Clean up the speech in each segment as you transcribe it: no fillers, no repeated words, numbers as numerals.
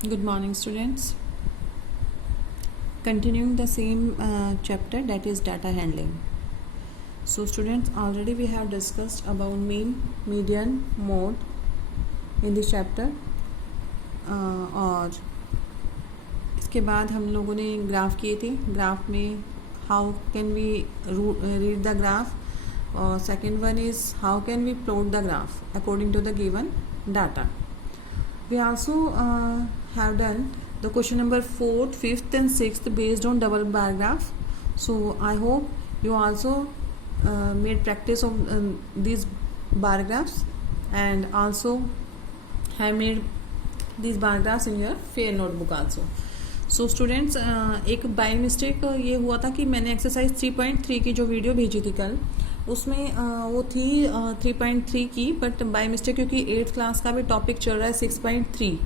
Good morning, students. Continuing the same chapter, that is data handling. So, students, already we have discussed about mean, median, mode in this chapter. और इसके बाद हम लोगों ने graph किए थे. Graph में how can we read the graph, और second one is how can we plot the graph according to the given data. We also have done the question number 4th, 5th and 6th based on double bar graph. So I hope you also made practice of these bar graphs and also have made these bar graphs in your fair notebook also. So students, एक by mistake ये हुआ था कि मैंने exercise 3.3 की जो video भेजी थी कल, उसमें वो थी 3.3 की, बट बाय मिस्टेक क्योंकि 8th क्लास का भी टॉपिक चल रहा है 6.3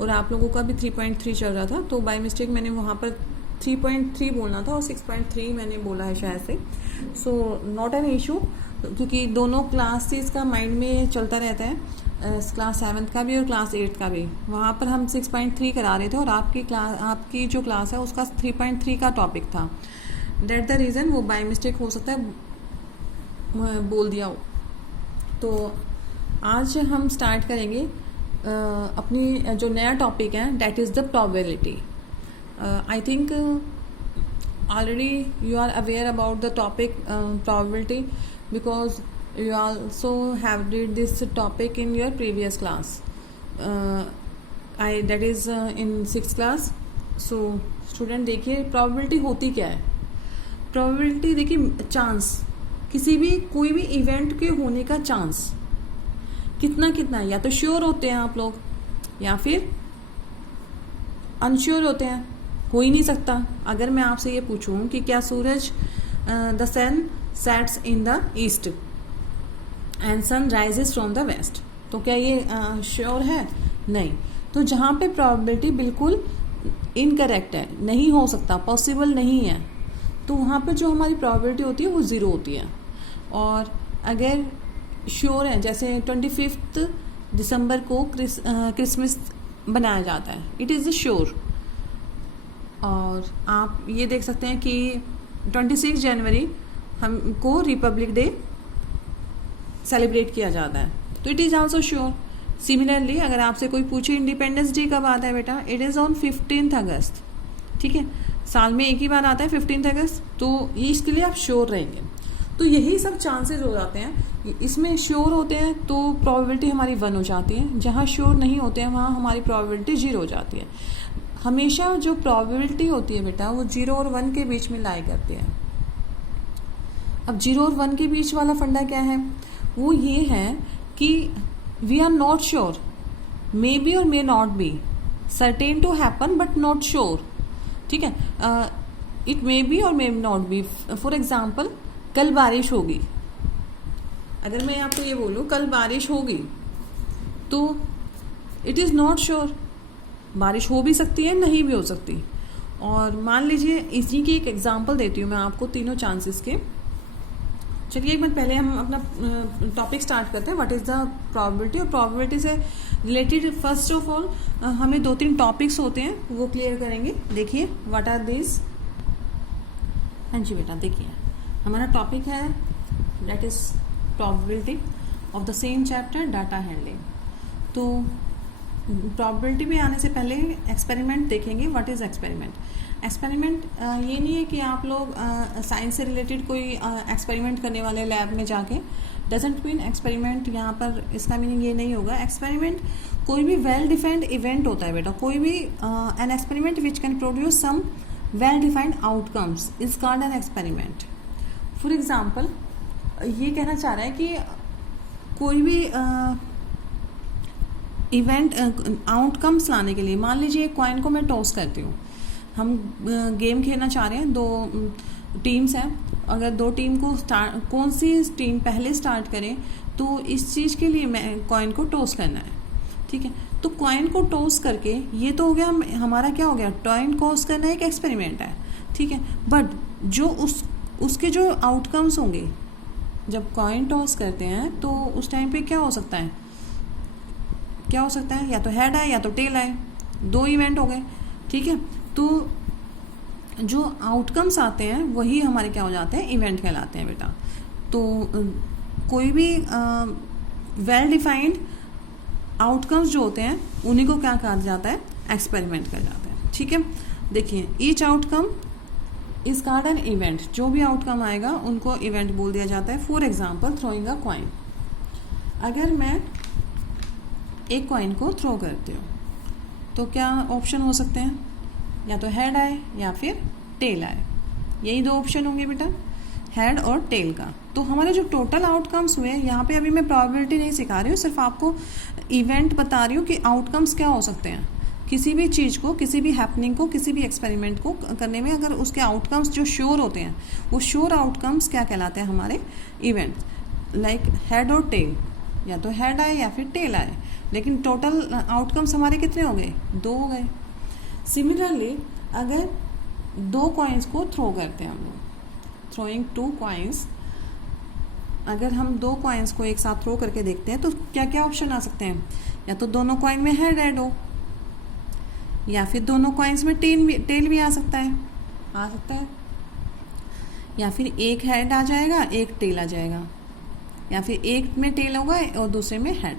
और आप लोगों का भी 3.3 चल रहा था, तो बाय मिस्टेक मैंने वहाँ पर 3.3 बोलना था और 6.3 मैंने बोला है शायद से. सो नॉट एन इशू, क्योंकि दोनों क्लासेस का माइंड में चलता रहता है, क्लास 7th का भी और क्लास 8th का भी. वहाँ पर हम 6.3 करा रहे थे और आपकी जो क्लास है उसका 3.3 का टॉपिक था. दैट द रीज़न वो बाय मिस्टेक हो सकता है बोल दिया हो. तो आज हम स्टार्ट करेंगे अपनी जो नया टॉपिक है, that is the probability. I think already you are aware about the topic probability because you also have did this topic in your previous class. That is in 6th class. So student, देखिए probability होती क्या है. probability देखिए chance, किसी भी कोई भी event के होने का चांस कितना है, या तो श्योर होते हैं आप लोग या फिर अनश्योर होते हैं. हो ही नहीं सकता. अगर मैं आपसे ये पूछूं कि क्या सूरज the sun sets in the east and sun rises from the west, तो क्या ये श्योर है? नहीं. तो जहाँ पे प्रोबेबिलिटी बिल्कुल इनकरेक्ट है, नहीं हो सकता, पॉसिबल नहीं है, तो वहाँ पे जो हमारी प्रोबेबिलिटी होती है वो ज़ीरो होती है. और अगर श्योर है, जैसे 25 दिसंबर को क्रिसमस बनाया जाता है, इट इज़ श्योर. और आप ये देख सकते हैं कि 26 जनवरी हमको रिपब्लिक डे सेलिब्रेट किया जाता है, तो it is also sure. Similarly अगर आपसे कोई पूछे इंडिपेंडेंस डे कब आता है बेटा, इट इज़ ऑन 15 अगस्त. ठीक है, साल में एक ही बार आता है 15 अगस्त, तो ये इसके लिए आप श्योर रहेंगे. तो यही सब चांसेस हो जाते हैं. इसमें श्योर होते हैं तो प्रोबेबिलिटी हमारी 1 हो जाती है, जहाँ श्योर नहीं होते हैं वहाँ हमारी प्रोबेबिलिटी 0 हो जाती है. हमेशा जो प्रोबेबिलिटी होती है बेटा वो 0 और 1 के बीच में लाई करती है. अब 0 और 1 के बीच वाला फंडा क्या है? वो ये है कि we are not sure, may be और may not be, certain to happen but not sure. ठीक है, इट मे बी और may not be. For example, कल बारिश होगी. अगर मैं आपको ये बोलूँ कल बारिश होगी, तो इट इज़ नॉट श्योर. बारिश हो भी सकती है, नहीं भी हो सकती. और मान लीजिए इसी की एक एग्जांपल देती हूँ मैं आपको तीनों चांसेस के. चलिए एक मिनट पहले हम अपना टॉपिक स्टार्ट करते हैं, व्हाट इज़ द प्रोबेबिलिटी. और प्रोबेबिलिटी से रिलेटेड फर्स्ट ऑफ ऑल हमें 2-3 टॉपिक्स होते हैं, वो क्लियर करेंगे. देखिए व्हाट आर दिस. हाँ जी बेटा, देखिए हमारा टॉपिक है that is probability of the same chapter data handling. तो प्रोबेबिलिटी में आने से पहले एक्सपेरिमेंट देखेंगे. What is experiment? एक्सपेरिमेंट ये नहीं है कि आप लोग साइंस से रिलेटेड कोई एक्सपेरिमेंट करने वाले लैब में जाके. डजेंट मीन एक्सपेरिमेंट, यहाँ पर इसका मीनिंग ये नहीं होगा. एक्सपेरिमेंट कोई भी वेल डिफाइंड इवेंट होता है बेटा. कोई भी an experiment which can produce some well defined outcomes is called an experiment. For example, ये कहना चाह रहा है कि कोई भी इवेंट आउटकम्स लाने के लिए, मान लीजिए कॉइन को मैं टॉस करती हूँ. हम गेम खेलना चाह रहे हैं, 2 टीम्स हैं. अगर 2 टीम को कौन सी टीम पहले स्टार्ट करें, तो इस चीज़ के लिए मैं कॉइन को टॉस करना है. ठीक है, तो कॉइन को टॉस करके ये तो हो गया हमारा, क्या हो गया, कॉइन टॉस करना एक एक्सपेरिमेंट है. ठीक है, बट जो उसके जो आउटकम्स होंगे, जब कॉइन टॉस करते हैं तो उस टाइम पे क्या हो सकता है, या तो हेड आए या तो टेल आए. 2 इवेंट हो गए, ठीक है। तो जो आउटकम्स आते हैं वही हमारे क्या हो जाते हैं, इवेंट कहलाते हैं बेटा। तो कोई भी वेल डिफाइंड आउटकम्स जो होते हैं उन्हीं को क्या कहा जाता है, एक्सपेरिमेंट कहा जाता है, ठीक है। देखिए each outcome is called an event, जो भी आउटकम आएगा उनको इवेंट बोल दिया जाता है। For example throwing a coin, अगर मैं एक कॉइन को थ्रो करती हूँ तो क्या ऑप्शन हो सकते हैं, या तो हेड आए या फिर टेल आए, यही 2 ऑप्शन होंगे बेटा, हेड और टेल का। तो हमारे जो टोटल आउटकम्स हुए यहाँ पे, अभी मैं प्रोबेबिलिटी नहीं सिखा रही हूँ, सिर्फ आपको इवेंट बता रही हूँ कि आउटकम्स क्या हो सकते हैं। किसी भी चीज़ को, किसी भी हैपनिंग को, किसी भी एक्सपेरिमेंट को करने में अगर उसके आउटकम्स जो श्योर होते हैं, वो श्योर आउटकम्स क्या कहलाते हैं, हमारे इवेंट। लाइक हेड और टेल, या तो हेड आए या फिर टेल आए, लेकिन टोटल आउटकम्स हमारे कितने हो गए, 2 हो गए। सिमिलरली अगर 2 कॉइन्स को थ्रो करते हैं हम लोग, थ्रोइंग 2 कॉइन्स, अगर हम 2 कॉइन्स को एक साथ थ्रो करके देखते हैं तो क्या क्या ऑप्शन आ सकते हैं, या तो दोनों कॉइन में हेड ऐड हो, या फिर दोनों कॉइन्स में टेल भी आ सकता है, या फिर एक हेड आ जाएगा एक टेल आ जाएगा, या फिर एक में टेल होगा और दूसरे में हेड।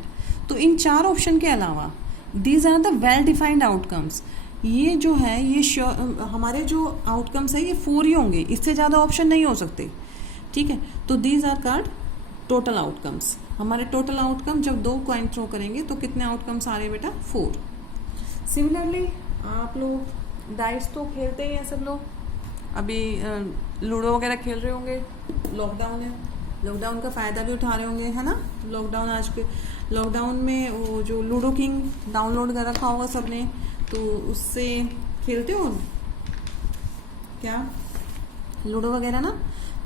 तो इन 4 ऑप्शन के अलावा these are the well defined outcomes, ये जो है ये हमारे जो आउटकम्स है ये 4 ही होंगे, इससे ज़्यादा ऑप्शन नहीं हो सकते, ठीक है। तो these are called total outcomes. हमारे टोटल आउटकम जब 2 कॉइन थ्रो करेंगे तो कितने आउटकम्स आ रहे हैं बेटा, 4। सिमिलरली आप लोग डाइस तो खेलते ही हैं सब लोग, अभी लूडो वगैरह खेल रहे होंगे, लॉकडाउन है, लॉकडाउन का फ़ायदा भी उठा रहे होंगे, है ना। लॉकडाउन आज के लॉकडाउन में वो जो लूडो किंग डाउनलोड कर रखा होगा सबने, तो उससे खेलते हो क्या लूडो वगैरह ना,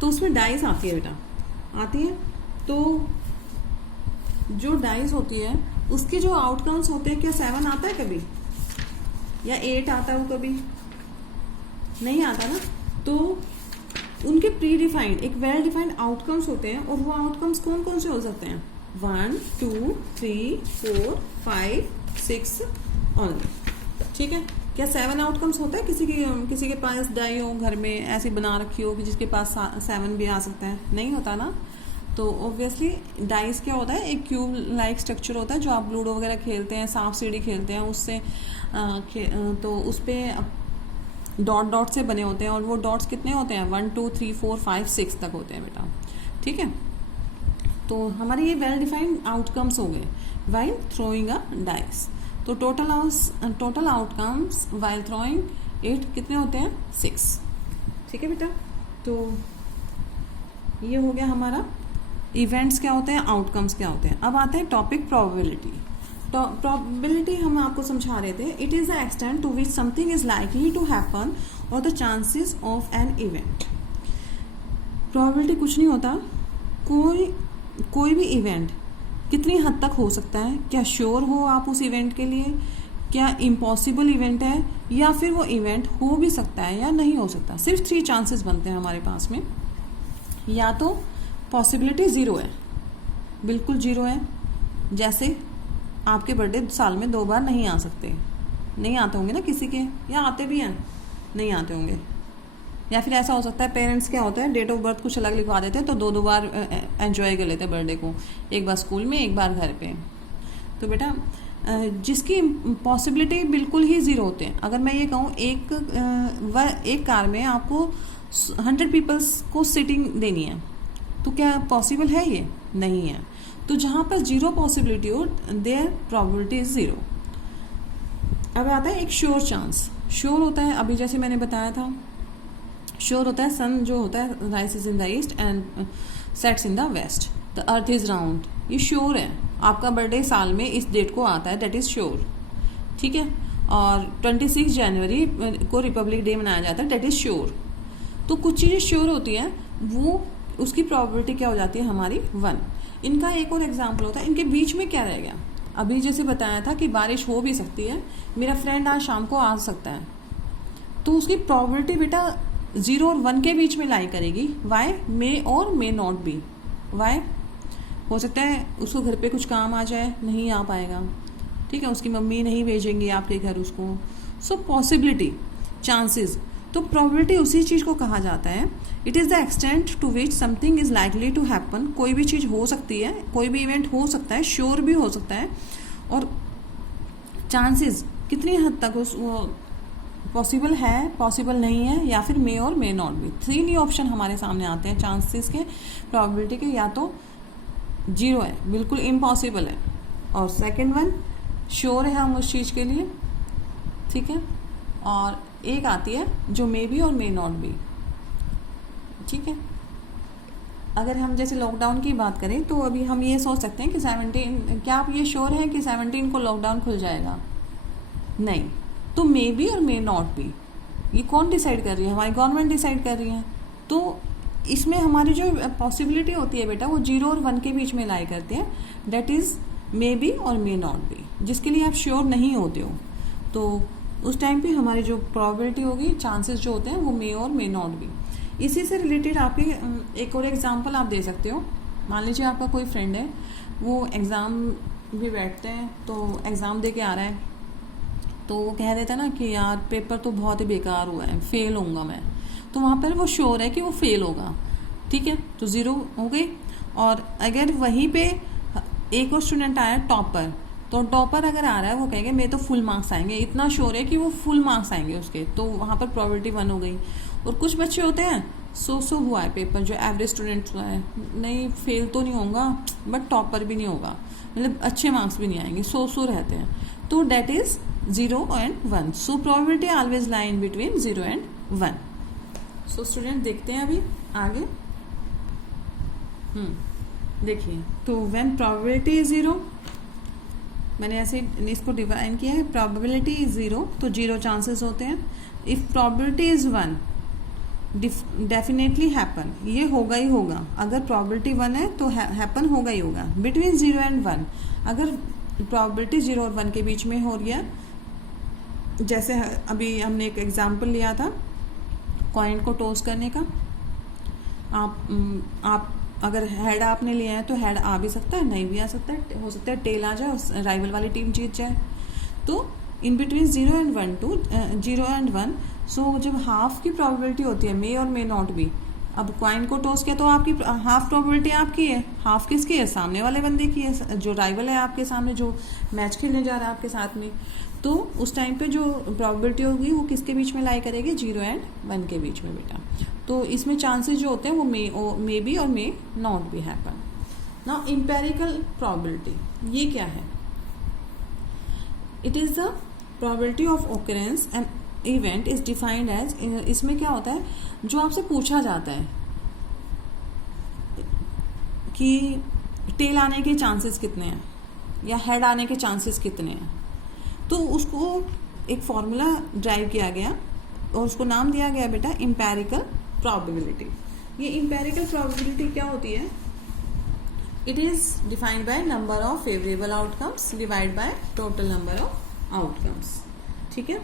तो उसमें डाइस आती है बेटा, आती है। तो जो डाइस होती है उसके जो आउटकम्स होते हैं, क्या 7 आता है कभी, या 8 आता है, वो कभी नहीं आता ना। तो उनके प्री डिफाइंड एक वेल डिफाइंड आउटकम्स होते हैं, और वो आउटकम्स कौन कौन से हो सकते हैं, 1 2 3 4 5 6 ओनली, ठीक है। क्या 7 आउटकम्स होता है, किसी के पास डाई हो घर में ऐसी बना रखी हो कि जिसके पास 7 भी आ सकता है, नहीं होता ना। तो ऑब्वियसली डाइस क्या होता है, एक क्यूब लाइक स्ट्रक्चर होता है, जो आप लूडो वगैरह खेलते हैं, सांप सीढ़ी खेलते हैं, उससे तो उस पर डॉट डॉट से बने होते हैं, और वो डॉट्स कितने होते हैं, 1 2 3 4 5 6 तक होते हैं बेटा, ठीक है। तो हमारे ये वेल डिफाइंड आउटकम्स हो गए वाइल थ्रोइंग अ डाइस। तो total outcomes while throwing it कितने होते हैं, 6, ठीक है बेटा। तो ये हो गया हमारा इवेंट्स क्या होते हैं, आउटकम्स क्या होते हैं। अब आते हैं टॉपिक प्रोबेबिलिटी। प्रोबेबिलिटी हम आपको समझा रहे थे, it is the extent to which something is likely to happen और the chances of an event. Probability कुछ नहीं होता, कोई भी इवेंट कितनी हद तक हो सकता है, क्या श्योर हो आप उस इवेंट के लिए, क्या इम्पॉसिबल इवेंट है, या फिर वो इवेंट हो भी सकता है या नहीं हो सकता। सिर्फ 3 चांसेस बनते हैं हमारे पास में, या तो पॉसिबिलिटी 0 है, बिल्कुल 0 है, जैसे आपके बर्थडे साल में 2 बार नहीं आ सकते, नहीं आते होंगे ना किसी के, या आते भी हैं, नहीं आते होंगे। या फिर ऐसा हो सकता है पेरेंट्स क्या होता है, डेट ऑफ बर्थ कुछ अलग लिखवा देते हैं, तो 2 बार एंजॉय कर लेते हैं बर्थडे को, एक बार स्कूल में एक बार घर पे। तो बेटा जिसकी पॉसिबिलिटी बिल्कुल ही 0 होते हैं, अगर मैं ये कहूँ एक कार में आपको 100 पीपल्स को सीटिंग देनी है, तो क्या पॉसिबल है, ये नहीं है। तो जहाँ पर 0 पॉसिबिलिटी हो, देयर प्रोबेबिलिटी इज 0। अब आता है एक श्योर चांस। श्योर होता है, अभी जैसे मैंने बताया था, श्योर होता है सन जो होता है rises in the east and sets in the west, the earth is round, ये श्योर है। आपका बर्थडे साल में इस डेट को आता है, दैट इज श्योर, ठीक है। और 26 जनवरी को रिपब्लिक डे मनाया जाता है, दैट इज श्योर। तो कुछ चीज़ें श्योर होती हैं, वो उसकी प्रोबेबिलिटी क्या हो जाती है हमारी, 1। इनका एक और एग्जाम्पल होता है, इनके बीच में क्या रह गया, अभी जैसे बताया था कि बारिश हो भी सकती है, मेरा फ्रेंड आज शाम को आ सकता है, तो उसकी प्रोबेबिलिटी बेटा 0 और 1 के बीच में लाई करेगी। वाई, मे और मे नॉट बी। वाई, हो सकता है उसको घर पे कुछ काम आ जाए, नहीं आ पाएगा, ठीक है, उसकी मम्मी नहीं भेजेंगी आपके घर उसको। So possibility, chances. तो प्रोबेबिलिटी उसी चीज़ को कहा जाता है, it is the extent to which something is likely to happen. कोई भी चीज़ हो सकती है, कोई भी इवेंट हो सकता है, श्योर भी हो सकता है, और चांसेस कितनी हद तक उस वो पॉसिबल है, पॉसिबल नहीं है, या फिर मे और may not B. 3 he option हमारे सामने आते हैं चांसेस के, प्रोबेबिलिटी के। या तो 0 है, बिल्कुल इम्पॉसिबल है, और सेकंड वन श्योर है हम उस चीज़ के लिए, ठीक है, और एक आती है जो मे बी और मे नॉट बी, ठीक है। अगर हम जैसे लॉकडाउन की बात करें तो अभी हम ये सोच सकते हैं कि 17, क्या आप ये श्योर हैं कि 17 को लॉकडाउन खुल जाएगा? नहीं। तो मे बी और मे नॉट बी, ये कौन डिसाइड कर रही है? हमारी गवर्नमेंट डिसाइड कर रही है। तो इसमें हमारी जो पॉसिबिलिटी होती है बेटा, वो 0 और 1 के बीच में लाई करती है, डेट इज़ मे बी और मे नॉट बी, जिसके लिए आप श्योर नहीं होते हो। तो उस टाइम पे हमारी जो प्रोबेबिलिटी होगी, चांसेस जो होते हैं, वो मे और मे नॉट बी। इसी से रिलेटेड आपके एक और एग्जांपल आप दे सकते हो। मान लीजिए आपका कोई फ्रेंड है, वो एग्ज़ाम भी बैठते हैं, तो एग्ज़ाम दे के आ रहा है, तो वो कह देता है ना कि यार पेपर तो बहुत ही बेकार हुआ है, फेल होऊंगा मैं। तो वहाँ पर वो श्योर है कि वो फेल होगा, ठीक है, तो 0 हो गई। और अगर वहीं पे एक और स्टूडेंट आया टॉपर, तो टॉपर अगर आ रहा है वो कहेंगे मेरे तो फुल मार्क्स आएंगे, इतना श्योर है कि वो फुल मार्क्स आएंगे उसके, तो वहाँ पर प्रोबेबिलिटी 1 हो गई। और कुछ बच्चे होते हैं सो हुआ है पेपर, जो एवरेज स्टूडेंट हुआ है, नहीं फेल तो नहीं होगा बट टॉपर भी नहीं होगा, मतलब अच्छे मार्क्स भी नहीं आएंगे, सो रहते हैं। तो that is 0 and 1। So probability always lie in between 0 and 1। So student देखते हैं अभी आगे। देखिए, तो व्हेन प्रोबेबिलिटी इज 0, मैंने ऐसे इसको डिफाइन किया है, प्रोबेबिलिटी इज 0 तो 0 चांसेस होते हैं। If probability is 1, definitely happen, ये होगा ही होगा। अगर प्रोबेबिलिटी 1 है तो हैपन होगा ही होगा। बिटवीन 0 and 1, अगर प्रोबेबिलिटी 0 और 1 के बीच में हो रही है, जैसे अभी हमने एक एग्जांपल लिया था कॉइन को टॉस करने का। आप अगर हेड आपने लिया है तो हेड आ भी सकता है, नहीं भी आ सकता है, हो सकता है टेल आ जाए, राइवल वाली टीम जीत जाए। तो in between 0 and 1 to 0 and 1, so जब हाफ की प्रोबेबिलिटी होती है, मे और मे नॉट बी। अब कॉइन को टॉस किया तो आपकी हाफ प्रोबेबिलिटी आपकी है, हाफ किसकी है? सामने वाले बंदे की है, जो राइवल है आपके सामने, जो मैच खेलने जा रहा है आपके साथ में। तो उस टाइम पे जो प्रोबेबिलिटी होगी वो किसके बीच में लाई करेगी? 0 and 1 के बीच में बेटा। तो इसमें चांसेस जो होते हैं वो मे बी और may not be happen. Now empirical probability, ये क्या है? It is the probability of occurrence and event is defined as, इसमें क्या होता है, जो आपसे पूछा जाता है कि टेल आने के चांसेस कितने हैं या हेड आने के चांसेस कितने हैं, तो उसको एक फॉर्मूला ड्राइव किया गया और उसको नाम दिया गया बेटा एम्पेरिकल प्रोबेबिलिटी। ये एम्पेरिकल प्रोबेबिलिटी क्या होती है? It is defined by number of favourable outcomes divide by total number of outcomes, ठीक है।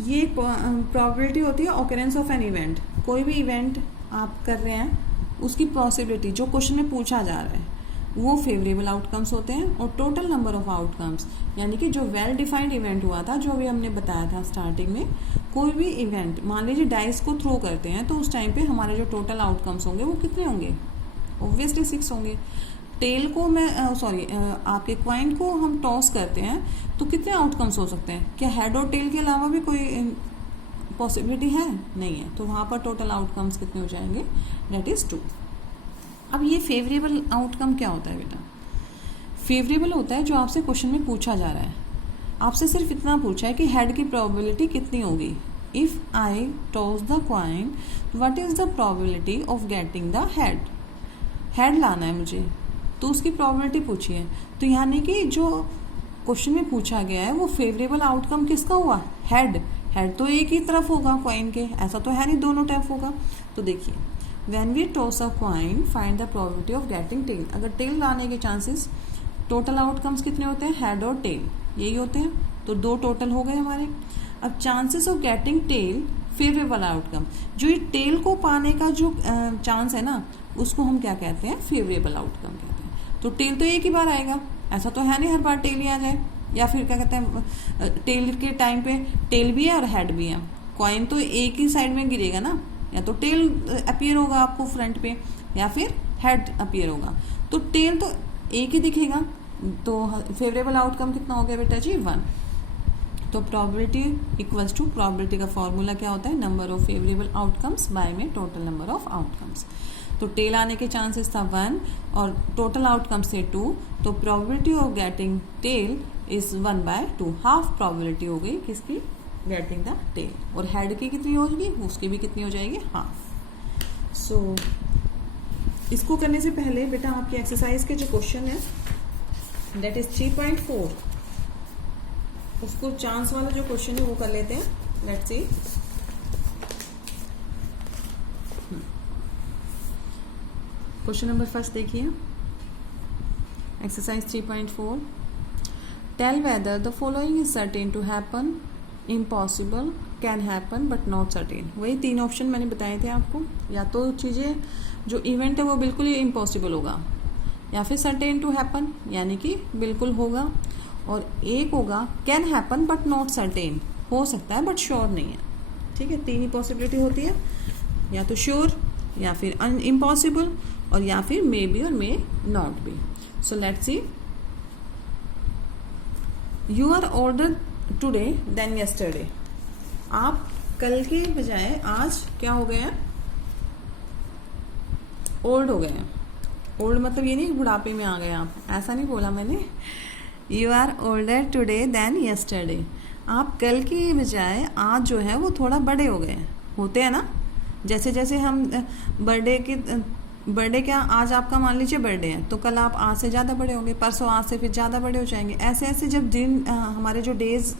ये प्रोबेबिलिटी होती है ऑकरेंस ऑफ एन इवेंट। कोई भी इवेंट आप कर रहे हैं, उसकी पॉसिबिलिटी जो क्वेश्चन में पूछा जा रहा है वो फेवरेबल आउटकम्स होते हैं, और टोटल नंबर ऑफ आउटकम्स यानी कि जो वेल डिफाइंड इवेंट हुआ था, जो अभी हमने बताया था स्टार्टिंग में, कोई भी इवेंट मान लीजिए डाइस को थ्रो करते हैं, तो उस टाइम पे हमारे जो टोटल आउटकम्स होंगे वो कितने होंगे? ऑब्वियसली 6 होंगे। टेल को आपके क्वाइन को हम टॉस करते हैं तो कितने आउटकम्स हो सकते हैं? क्या हेड और टेल के अलावा भी कोई पॉसिबिलिटी है? नहीं है। तो वहाँ पर टोटल आउटकम्स कितने हो जाएंगे? That is 2। अब ये फेवरेबल आउटकम क्या होता है बेटा? फेवरेबल होता है जो आपसे क्वेश्चन में पूछा जा रहा है, आपसे सिर्फ इतना पूछा है कि हेड की प्रोबेबिलिटी कितनी होगी। If I toss the coin, what is the probability of getting the head? Head लाना है मुझे, तो उसकी प्रोबेबिलिटी पूछी है। तो यानी कि जो क्वेश्चन में पूछा गया है वो फेवरेबल आउटकम किसका हुआ? हेड। हेड तो एक ही तरफ होगा क्वाइन के, ऐसा तो है नहीं दोनों तरफ होगा। तो देखिए, when we toss a coin find the probability of getting tail. अगर टेल लाने के चांसेस, टोटल आउटकम्स कितने होते हैं? हेड और टेल, यही होते हैं। तो 2 टोटल हो गए हमारे। अब chances of getting tell favourable outcome, जो ये टेल को पाने का जो चांस है ना, उसको हम क्या कहते हैं? फेवरेबल आउटकम कहते हैं। तो टेल तो एक ही बार आएगा, ऐसा तो है नहीं हर बार टेल ही आ जाए, या फिर क्या कहते हैं टेल के टाइम पे टेल भी है और हेड भी है। कॉइन तो एक ही साइड में गिरेगा ना, या तो टेल अपीयर होगा आपको फ्रंट पे या फिर हेड अपीयर होगा, तो टेल तो एक ही दिखेगा। तो फेवरेबल आउटकम कितना हो गया बेटा जी 1। तो प्रोबेबिलिटी इक्वल्स टू, प्रोबेबिलिटी का फॉर्मूला क्या होता है, number of favourable outcomes by में टोटल नंबर ऑफ आउटकम्स। तो टेल आने के चांसेस था 1 और टोटल आउटकम्स थे 2, तो probability of getting tell is 1/2, half probability हो गई किसकी, गेटिंग द टेल। और हेड की कितनी होगी, उसकी भी कितनी हो जाएगी, हाफ। सो इसको करने से पहले बेटा आपकी एक्सरसाइज के जो क्वेश्चन है दैट इज 3.4, उसको चांस वाला जो क्वेश्चन है वो कर लेते हैं। Let's see, question number first देखिए, exercise 3.4, tell whether the following is certain to happen, impossible, can happen but not certain. वही 3 ऑप्शन मैंने बताए थे आपको, या तो चीज़ें जो इवेंट है वो बिल्कुल ही इम्पॉसिबल होगा, या फिर सर्टेन टू हैपन यानी कि बिल्कुल होगा, और एक होगा can happen but not certain, हो सकता है बट श्योर नहीं है। ठीक है, 3 ही पॉसिबिलिटी होती है, या तो श्योर या फिर इम्पॉसिबल और या फिर मे बी और may not be. So let's see, you are order today than yesterday. आप कल के बजाय आज क्या हो गए हैं, ओल्ड हो गए हैं। ओल्ड मतलब ये नहीं बुढ़ापे में आ गए आप, ऐसा नहीं बोला मैंने। You are older today than yesterday, आप कल की बजाय आज जो है वो थोड़ा बड़े हो गए होते हैं ना। जैसे जैसे हम बर्थडे क्या, आज आपका मान लीजिए बर्थडे है तो कल आप आज से ज़्यादा बड़े होंगे, परसों आज से फिर ज़्यादा बड़े हो जाएंगे। ऐसे ऐसे जब दिन हमारे जो डेज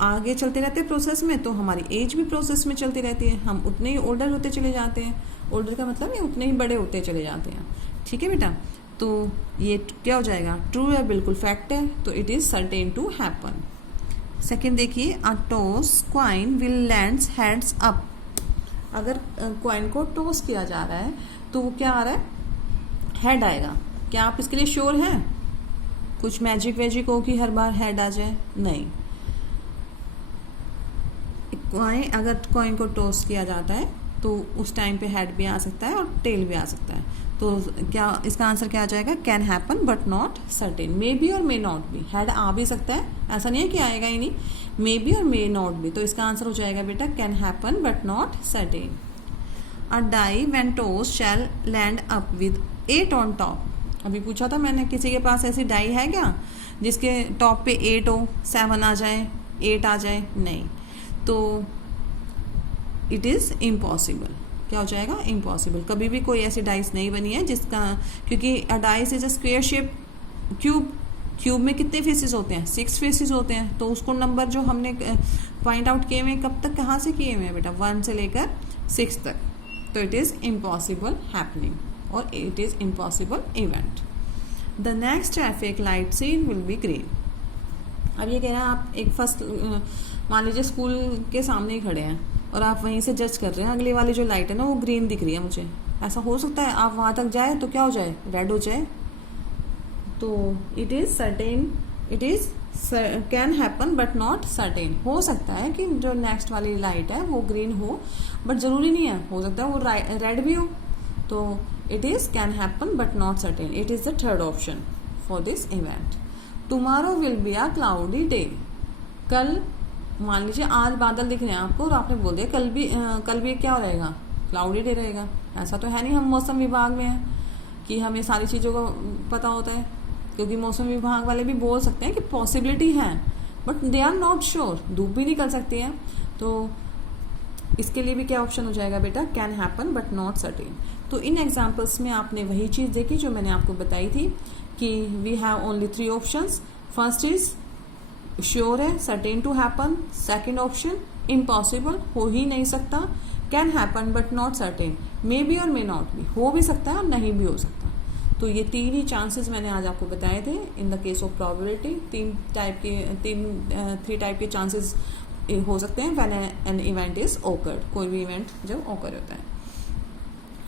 आगे चलते रहते हैं प्रोसेस में, तो हमारी एज भी प्रोसेस में चलती रहती है, हम उतने ही ओल्डर होते चले जाते हैं। ओल्डर का मतलब ये उतने ही बड़े होते चले जाते हैं। ठीक है बेटा, तो ये क्या हो जाएगा, ट्रू है, बिल्कुल फैक्ट है, तो it is certain to happen. Second देखिए, a toss coin will lands heads up. अगर कॉइन को टॉस किया जा रहा है तो वो क्या आ रहा है, हेड आएगा। क्या आप इसके लिए श्योर हैं, कुछ मैजिक वैजिक हो कि हर बार हेड आ जाए, नहीं। अगर कॉइन को टॉस किया जाता है तो उस टाइम पे हेड भी आ सकता है और टेल भी आ सकता है। तो क्या इसका आंसर क्या आ जाएगा, can happen but not certain. May be और मे नॉट बी, हेड आ भी सकता है, ऐसा नहीं है कि आएगा ही नहीं, मे बी और मे नॉट बी। तो इसका आंसर हो जाएगा बेटा can happen but not certain. A die when toss shall land up with 8 on top. अभी पूछा था मैंने, किसी के पास ऐसी डाई है क्या जिसके टॉप पे 8 हो, 7 आ जाए, 8 आ जाए, नहीं। तो इट इज़ इम्पॉसिबल। क्या हो जाएगा, इम्पॉसिबल। कभी भी कोई ऐसी डाइस नहीं बनी है जिसका, क्योंकि अ dice is a square shape cube. Cube में कितने फेसेस होते हैं, 6 फेसेस होते हैं। तो उसको नंबर जो हमने पॉइंट आउट किए हुए, कब तक कहाँ से किए हुए हैं बेटा, 1 से लेकर 6 तक। तो इट इज़ इम्पॉसिबल हैपनिंग और it is impossible event. The next traffic light seen will be green. अब ये कह रहा है आप एक फर्स्ट, मान लीजिए स्कूल के सामने ही खड़े हैं और आप वहीं से जज कर रहे हैं, अगली वाली जो लाइट है ना वो ग्रीन दिख रही है मुझे। ऐसा हो सकता है आप वहाँ तक जाए तो क्या हो जाए, रेड हो जाए। तो it is certain, it is can happen but not certain. हो सकता है कि जो नेक्स्ट वाली लाइट है वो ग्रीन हो, बट ज़रूरी नहीं है, हो सकता है वो रेड भी हो। तो it is can happen but not certain. It is the third option for this event. Tomorrow will be a cloudy day. कल मान लीजिए आज बादल दिख रहे हैं आपको और आपने बोल दिया कल भी क्या रहेगा, क्लाउडी डे रहेगा। ऐसा तो है नहीं हम मौसम विभाग में हैं कि हमें सारी चीज़ों का पता होता है, क्योंकि मौसम विभाग वाले भी बोल सकते हैं कि पॉसिबिलिटी है, but they are not sure. धूप भी निकल सकती है। तो इसके लिए भी क्या ऑप्शन हो जाएगा बेटा, can happen but not certain. तो इन एग्जाम्पल्स में आपने वही चीज़ देखी जो मैंने आपको बताई थी कि we have only 3 options. First is sure है, certain to happen. Second option impossible, हो ही नहीं सकता। Can happen but not certain, may be और मे नॉट बी, हो भी सकता है और नहीं भी हो सकता। तो ये 3 ही चांसेस मैंने आज आपको बताए थे in the case of probability. 3 type के चांसेस हो सकते हैं when an event is occurred, कोई भी इवेंट जब ओकर होता है।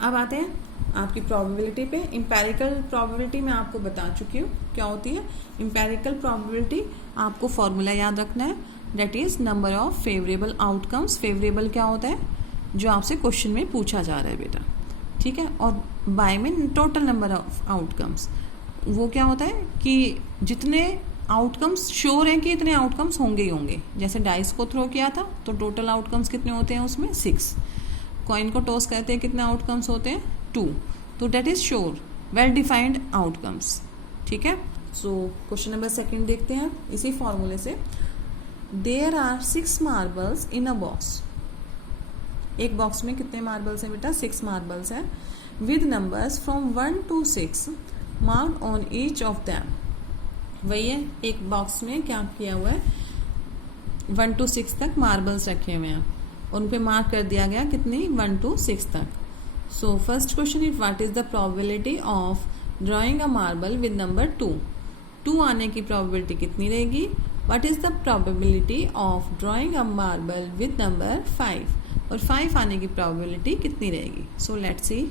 अब आते हैं आपकी प्रोबेबिलिटी पे। इम्पेरिकल प्रोबेबिलिटी मैं आपको बता चुकी हूँ क्या होती है। इम्पेरिकल प्रोबेबिलिटी आपको फॉर्मूला याद रखना है, that is number of favourable outcomes. Favourable क्या होता है, जो आपसे क्वेश्चन में पूछा जा रहा है बेटा, ठीक है। और बाय में टोटल नंबर ऑफ आउटकम्स, वो क्या होता है कि जितने आउटकम्स श्योर हैं कि इतने आउटकम्स होंगे ही होंगे। जैसे डाइस को थ्रो किया था तो टोटल आउटकम्स कितने होते हैं उसमें 6। कॉइन को टॉस करते हैं कितने आउटकम्स होते हैं 2। तो that is sure well defined outcomes, ठीक है। सो क्वेश्चन नंबर 2 देखते हैं इसी फॉर्मूले से। There are 6 marbles in a box. एक बॉक्स में कितने मार्बल्स हैं बेटा, 6 मार्बल्स हैं, with numbers from 1 to 6 marked on each of them. वही है, एक बॉक्स में क्या किया हुआ है, 1 to 6 तक मार्बल्स रखे हुए हैं, उन पे मार्क कर दिया गया कितनी, 1 to 6 तक। So first question is what is the probability of drawing a marble with number 2। 2 आने की प्रोबेबिलिटी कितनी रहेगी। What is the probability of drawing a marble with number 5, और 5 आने की प्रोबेबिलिटी कितनी रहेगी। सो लेट्स सी।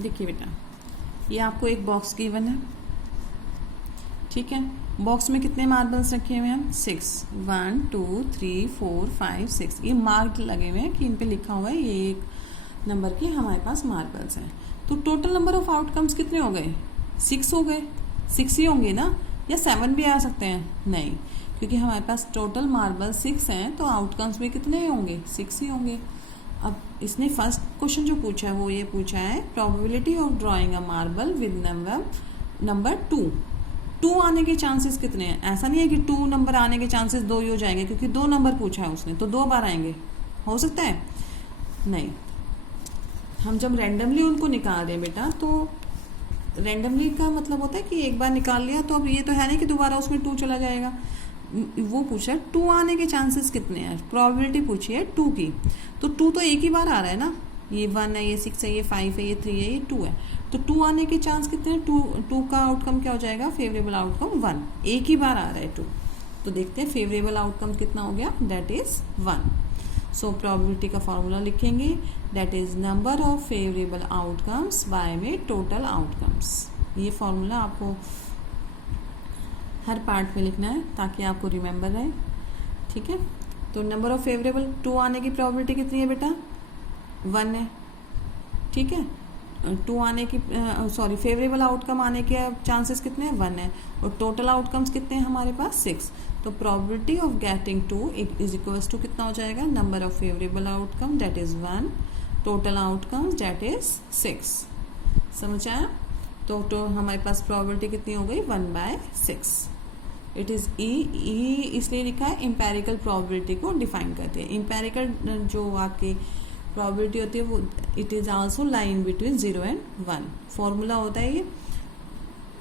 देखिए बेटा, ये आपको एक बॉक्स गिवन है, ठीक है। बॉक्स में कितने मार्बल्स रखे हुए हैं, 6, 1 2 3 4 5 6। ये मार्क लगे हुए हैं कि इन पे लिखा हुआ है ये एक नंबर के हमारे पास मार्बल्स हैं। तो टोटल नंबर ऑफ आउटकम्स कितने हो गए, 6 हो गए। 6 ही होंगे ना, या 7 भी आ सकते हैं, नहीं, क्योंकि हमारे पास टोटल मार्बल 6 हैं तो आउटकम्स भी कितने होंगे, 6 ही होंगे। अब इसने फर्स्ट क्वेश्चन जो पूछा है वो ये पूछा है probability of drawing a marble with number 2। 2 आने के चांसेस कितने हैं। ऐसा नहीं है कि 2 नंबर आने के चांसेस 2 ही हो जाएंगे, क्योंकि 2 नंबर पूछा है उसने तो 2 बार आएंगे, हो सकता है नहीं। हम जब रैंडमली उनको निकाल रहे हैं बेटा, तो रैंडमली का मतलब होता है कि एक बार निकाल लिया तो अब ये तो है नहीं कि दोबारा उसमें 2 चला जाएगा। वो पूछा है 2 आने के चांसेस कितने हैं, प्रोबेबिलिटी पूछी है 2 की, तो 2 तो एक ही बार आ रहा है ना, ये 1 है, ये 6 है, ये 5 है, ये 3 है, ये 2 है, तो 2 आने के चांस कितने हैं, 2 का आउटकम क्या हो जाएगा, फेवरेबल आउटकम 1, एक ही बार आ रहा है 2। तो देखते हैं फेवरेबल आउटकम कितना हो गया, दैट इज 1। सो प्रोबेबिलिटी का फॉर्मूला लिखेंगे, that is number of favourable outcomes by में टोटल आउटकम्स। ये फॉर्मूला आपको हर पार्ट में लिखना है ताकि आपको रिमेंबर रहे, ठीक है। तो नंबर ऑफ फेवरेबल 2 आने की प्रोबेबिलिटी कितनी है बेटा, 1 है, ठीक है। 2 आने की फेवरेबल आउटकम आने के चांसेस कितने हैं, 1 है, और टोटल आउटकम्स कितने हैं हमारे पास 6। तो probability of getting 2 is equals to कितना हो जाएगा, number of favourable outcome that is 1, total outcomes that is 6। समझ आया। तो हमारे पास प्रोबेबिलिटी कितनी हो गई, 1/6। इट इज ई इसलिए लिखा है, इम्पेरिकल प्रोबेबिलिटी को डिफाइन करते हैं। इम्पेरिकल जो आपकी प्रोबेबिलिटी होती है वो it is also line between 0 and 1। Formula होता है ये,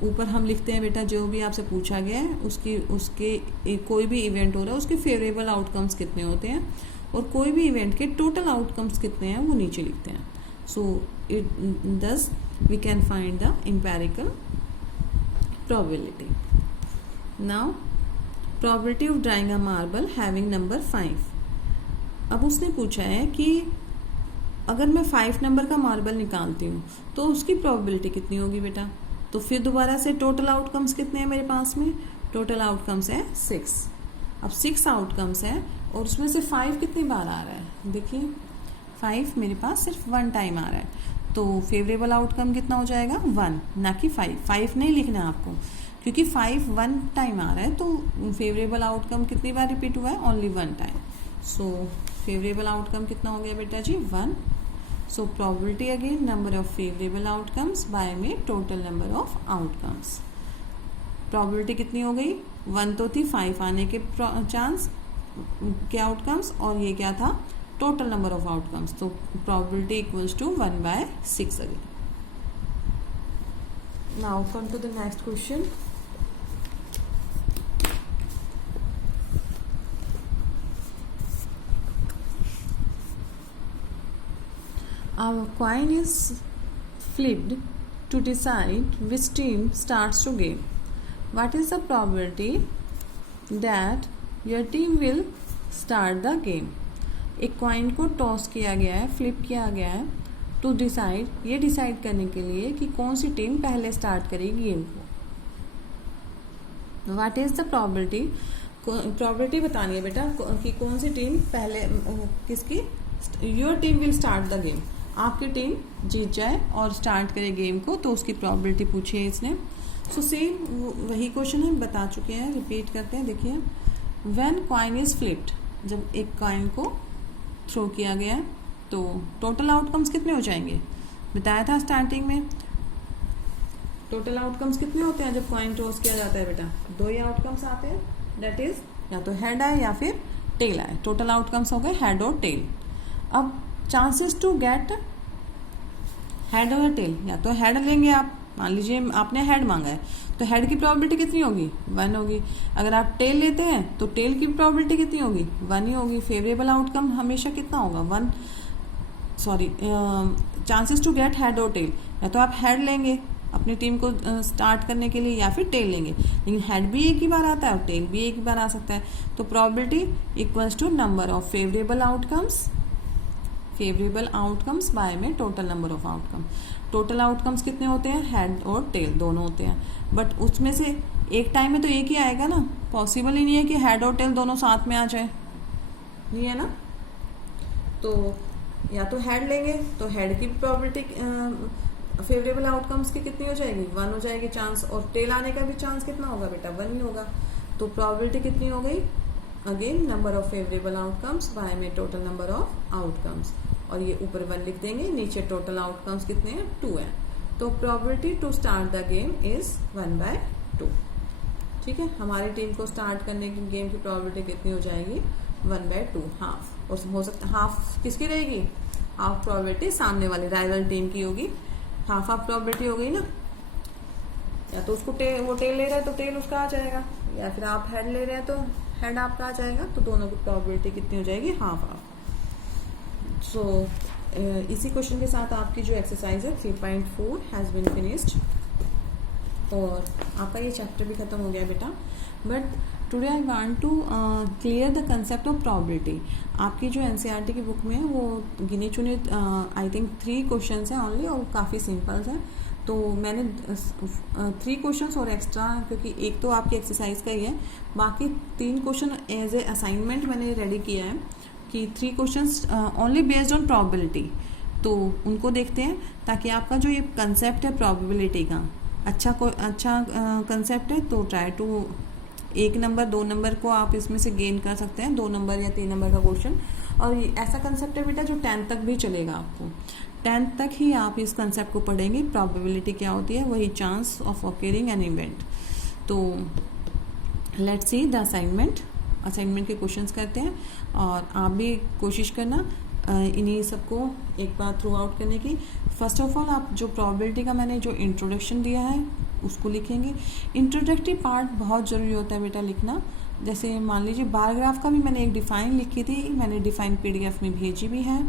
ऊपर हम लिखते हैं बेटा जो भी आपसे पूछा गया है उसके कोई भी इवेंट हो रहा है उसके फेवरेबल आउटकम्स कितने होते हैं, और कोई भी इवेंट के टोटल आउटकम्स कितने हैं वो नीचे लिखते हैं। So it thus we can find the empirical probability. Now probability of drawing a marble having number 5। अब उसने पूछा है कि अगर मैं 5 नंबर का मार्बल निकालती हूँ तो उसकी प्रोबेबिलिटी कितनी होगी बेटा। तो फिर दोबारा से टोटल आउटकम्स कितने हैं मेरे पास में, टोटल आउटकम्स है 6। अब 6 आउटकम्स है और उसमें से 5 कितनी बार आ रहा है, देखिए 5 मेरे पास सिर्फ 1 टाइम आ रहा है, तो फेवरेबल आउटकम कितना हो जाएगा 1, ना कि 5 नहीं लिखना है आपको, क्योंकि 5 1 टाइम आ रहा है तो फेवरेबल आउटकम कितनी बार रिपीट हुआ है, only 1 time. So favourable outcome कितना हो गया बेटा जी, 1। So probability again number of favourable outcomes by में total number of outcomes. Probability कितनी हो गई, 1 तो थी, 5 आने के चांस के आउटकम्स, और ये क्या था, टोटल नंबर ऑफ आउटकम्स। तो probability equals to 1/6 again. Now come to the next question. Our coin is flipped to decide which team starts the game. What is the probability that your team will start the game? एक coin को toss किया गया है, flip किया गया है, to decide, ये decide करने के लिए कि कौन सी टीम पहले स्टार्ट करेगी गेम को। What is the probability, probability बतानी है बेटा कि कौन सी टीम पहले, किसकी, your team will start the game, आपकी टीम जीत जाए और स्टार्ट करे गेम को, तो उसकी प्रॉबिलिटी पूछी है इसने। सो सेम वही क्वेश्चन हम बता चुके हैं, रिपीट करते हैं। देखिए, व्हेन कॉइन इज फ्लिप्ड, जब एक कॉइन को थ्रो किया गया तो टोटल आउटकम्स कितने हो जाएंगे, बताया था स्टार्टिंग में। टोटल आउटकम्स कितने होते हैं जब कॉइन टॉस किया जाता है बेटा, दो ही आउटकम्स आते हैं, दैट इज या तो हेड आए या फिर टेल आए। टोटल आउटकम्स हो गए हेड और टेल। अब चांसेस टू गेट हेड और टेल, या तो हेड लेंगे आप, मान लीजिए आपने हेड मांगा है तो हेड की प्रोबेबिलिटी कितनी होगी, 1 होगी। अगर आप टेल लेते हैं तो टेल की प्रोबेबिलिटी कितनी होगी, 1 ही होगी। फेवरेबल आउटकम हमेशा कितना होगा, 1, sorry, chances to get head और टेल, या तो आप हेड लेंगे अपनी टीम को स्टार्ट करने के लिए या फिर टेल लेंगे, लेकिन हेड भी एक ही बार आता है और टेल भी एक ही बार आ सकता है। तो probability equals to number of favourable outcomes by में total number of outcome. Total outcomes कितने होते हैं, हेड और टेल दोनों होते हैं, बट उसमें से एक टाइम में तो एक ही आएगा ना, पॉसिबल ही नहीं है कि हेड और टेल दोनों साथ में आ जाए, नहीं है ना। तो या तो हेड लेंगे तो हेड की प्रोबेबिलिटी फेवरेबल आउटकम्स की कितनी हो जाएगी, 1 हो जाएगी चांस, और टेल आने का भी चांस कितना होगा बेटा, 1 ही होगा। तो प्रोबेबिलिटी कितनी हो गई, again number of favourable outcomes by में टोटल नंबर ऑफ आउटकम्स, और ये ऊपर 1 लिख देंगे, नीचे टोटल आउटकम्स कितने हैं, 2 है। तो probability to start the game is 1/2। ठीक है, हमारी टीम को स्टार्ट करने की गेम की प्रोबेबिलिटी कितनी हो जाएगी, 1/2, हाफ। और हो सकता हाफ किसकी रहेगी, हाफ प्रोबेबिलिटी सामने वाली राइवल टीम की होगी, हाफ प्रोबेबिलिटी हो गई ना। या तो उसको वो टेल ले रहा है तो टेल उसका आ जाएगा, या फिर आप हेड ले रहे हैं तो हेड आपका आ जाएगा, तो दोनों की प्रोबेबिलिटी कितनी हो जाएगी, हाफ। सो इसी क्वेश्चन के साथ आपकी जो एक्सरसाइज है 3.4 हैज बीन फिनिश्ड, और आपका ये चैप्टर भी खत्म हो गया बेटा। But today I want to clear the concept of probability. आपकी जो एनसीईआरटी की बुक में है वो गिने चुने आई थिंक 3 क्वेश्चन हैं ओनली, और काफ़ी सिंपल्स हैं। तो मैंने 3 क्वेश्चंस और एक्स्ट्रा, क्योंकि एक तो आपकी एक्सरसाइज का ही है, बाकी 3 क्वेश्चन एज ए असाइनमेंट मैंने रेडी किया है कि 3 questions only based on probability. तो उनको देखते हैं, ताकि आपका जो ये कंसेप्ट है प्रोबेबिलिटी का अच्छा कंसेप्ट है, तो ट्राई टू 1 नंबर 2 नंबर को आप इसमें से गेन कर सकते हैं, 2 नंबर या 3 नंबर का क्वेश्चन। और ऐसा कंसेप्ट है बेटा जो 10th तक भी चलेगा, आपको 10th तक ही आप इस कंसेप्ट को पढ़ेंगे। प्रोबेबिलिटी क्या होती है, वही chance of occurring an event. तो लेट्स सी द असाइनमेंट के क्वेश्चंस करते हैं, और आप भी कोशिश करना इन्हीं सबको एक बार थ्रू आउट करने की। फर्स्ट ऑफ ऑल आप जो प्रोबेबिलिटी का मैंने जो इंट्रोडक्शन दिया है उसको लिखेंगे। इंट्रोडक्टरी पार्ट बहुत ज़रूरी होता है बेटा लिखना। जैसे मान लीजिए बार ग्राफ का भी मैंने एक डिफाइन लिखी थी, मैंने डिफाइन PDF में भेजी भी है।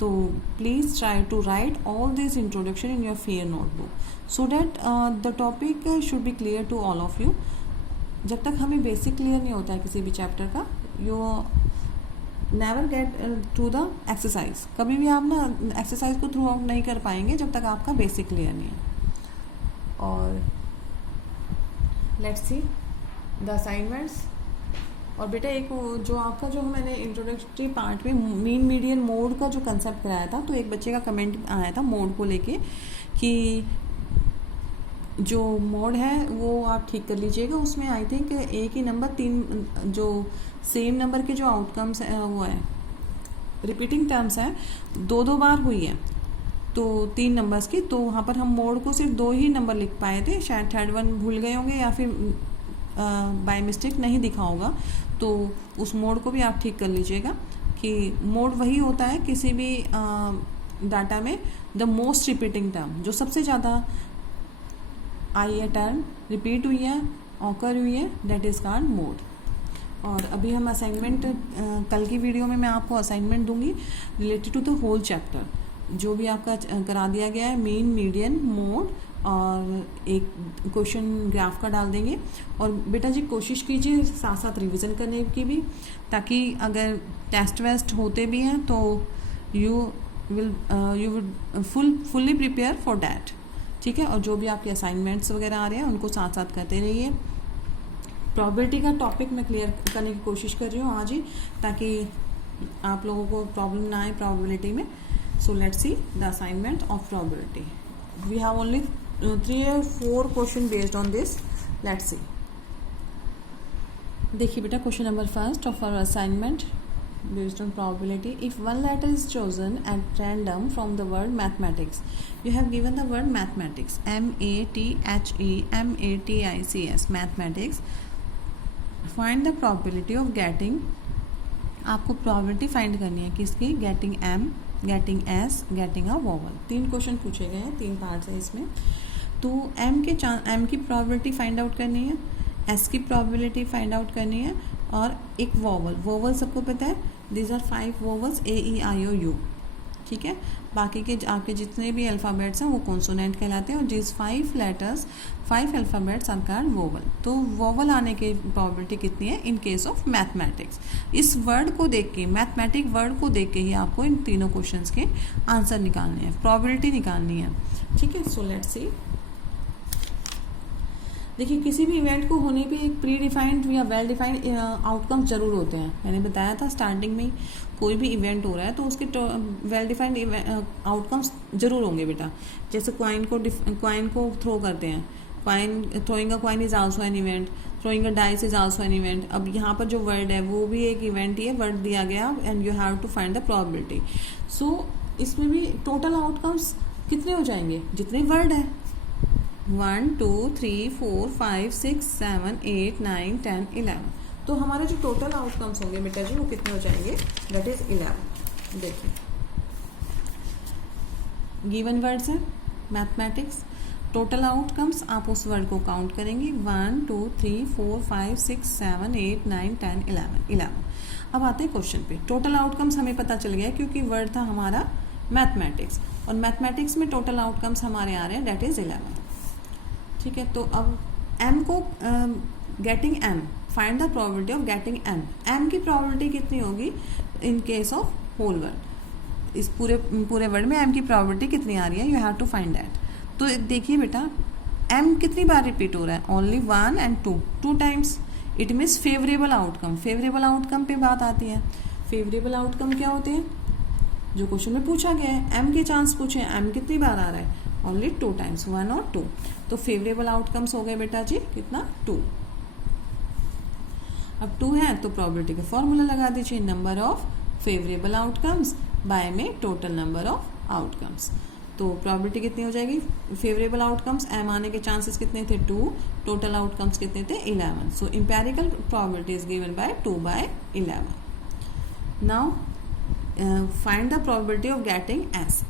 तो please try to write all this introduction in your fair notebook so that the topic should be clear to all of you. जब तक हमें बेसिक क्लियर नहीं होता है किसी भी चैप्टर का, you never get through the exercise. कभी भी आप ना एक्सरसाइज को थ्रू आउट नहीं कर पाएंगे जब तक आपका बेसिक क्लियर नहीं है। और लेट्स सी द असाइनमेंट्स। और बेटा एक जो आपका जो मैंने इंट्रोडक्टरी पार्ट में मीन मीडियन मोड का जो कंसेप्ट कराया था, तो एक बच्चे का कमेंट आया था मोड को लेके कि जो मोड है वो आप ठीक कर लीजिएगा। उसमें आई थिंक एक ही नंबर 3 जो सेम नंबर के जो आउटकम्स वो है, रिपीटिंग टर्म्स हैं, 2 बार हुई है तो 3 नंबर्स की। तो वहाँ पर हम मोड को सिर्फ 2 ही नंबर लिख पाए थे, शायद थर्ड वन भूल गए होंगे या फिर बाय मिस्टेक नहीं दिखा होगा। तो उस मोड को भी आप ठीक कर लीजिएगा कि मोड वही होता है किसी भी डाटा में द मोस्ट रिपीटिंग टर्म, जो सबसे ज़्यादा आई है टर्म रिपीट हुई है, ऑकर हुई है, दैट इज़ कॉल्ड मोड। और अभी हम असाइनमेंट कल की वीडियो में मैं आपको असाइनमेंट दूंगी related to the whole chapter, जो भी आपका करा दिया गया है मीन मीडियन मोड, और एक क्वेश्चन ग्राफ का डाल देंगे। और बेटा जी कोशिश कीजिए साथ साथ रिवीजन करने की भी, ताकि अगर टेस्ट वेस्ट होते भी हैं तो you you would fully prepare for that, ठीक है। और जो भी आपके असाइनमेंट्स वगैरह आ रहे हैं उनको साथ साथ करते रहिए। प्रोबेबिलिटी का टॉपिक मैं क्लियर करने की कोशिश कर रही हूँ आज ही, ताकि आप लोगों को प्रॉब्लम ना आए प्रोबेबिलिटी में। So let's see the assignment of probability. We have only 3 or 4 question based on this. Let's see. देखिए बेटा, question number first of our assignment based on probability. If one letter is chosen at random from the word mathematics, you have given the word mathematics, mathematics, mathematics. Find the probability of getting, आपको probability find करनी है किसकी, getting m, getting s, getting a vowel। 3 question पूछे गए हैं, 3 parts हैं इसमें। तो m की probability find out करनी है, s की probability find out करनी है, और एक वोवल सबको पता है, दीज आर 5 वोवल्स AEIOU, ठीक है। बाकी के आपके जितने भी अल्फ़ाबेट्स हैं वो कॉन्सोनेंट कहलाते हैं, और जिस 5 letters 5 alphabets are called vowel. तो वोवल आने की प्रोबेबिलिटी कितनी है इन केस ऑफ मैथमेटिक्स। इस वर्ड को देख के, मैथमेटिक वर्ड को देख के ही आपको इन तीनों क्वेश्चंस के आंसर निकालने हैं, प्रोबेबिलिटी निकालनी है, ठीक है। सो लेट्स सी। देखिए, किसी भी इवेंट को होने पे एक प्री डिफाइंड या वेल डिफाइंड आउटकम्स जरूर होते हैं। मैंने बताया था स्टार्टिंग में, कोई भी इवेंट हो रहा है तो उसके वेल डिफाइंड आउटकम्स जरूर होंगे बेटा। जैसे कॉइन को थ्रो करते हैं, throwing a coin is also an event, throwing a dice is also an event. अब यहाँ पर जो वर्ड है वो भी एक इवेंट ही है, वर्ड दिया गया and you have to find the probability. So इसमें भी टोटल आउटकम्स कितने हो जाएंगे, जितने वर्ड है। 1 2 3 4 5 6 7 8 9 10 11। तो हमारे जो टोटल आउटकम्स होंगे बेटा जी वो कितने हो जाएंगे, दैट इज 11। देखिए, गिवन वर्ड्स है मैथमेटिक्स, टोटल आउटकम्स आप उस वर्ड को काउंट करेंगे 1 2 3 4 5 6 7 8 9 10 11। अब आते हैं क्वेश्चन पे। टोटल आउटकम्स हमें पता चल गया क्योंकि वर्ड था हमारा मैथमेटिक्स, और मैथमेटिक्स में टोटल आउटकम्स हमारे आ रहे हैं, दैट इज 11, ठीक है। तो अब m को getting m, find the probability of getting m की प्रोबेबिलिटी कितनी होगी in case of whole word. इस पूरे वर्ड में m की प्रोबेबिलिटी कितनी आ रही है, you have to find that. तो देखिए बेटा, m कितनी बार रिपीट हो रहा है, only 1 and 2 times. It means favourable outcome. Favourable outcome पे बात आती है। फेवरेबल आउटकम क्या होते हैं, जो क्वेश्चन में पूछा गया है, m के चांस पूछे, m कितनी बार आ रहा है, ओनली 2 टाइम्स, 1 और 2। तो फेवरेबल आउटकम्स हो गए बेटा जी कितना, 2। अब 2 है तो प्रोबेबिलिटी का फॉर्मूला लगा दीजिए, number of favourable outcomes by में टोटल नंबर ऑफ आउटकम्स। तो प्रोबेबिलिटी कितनी हो जाएगी, फेवरेबल आउटकम्स m आने के चांसेस कितने थे, 2, टोटल आउटकम्स कितने थे, 11। So empirical probability is given by 2/11। Now find the probability of getting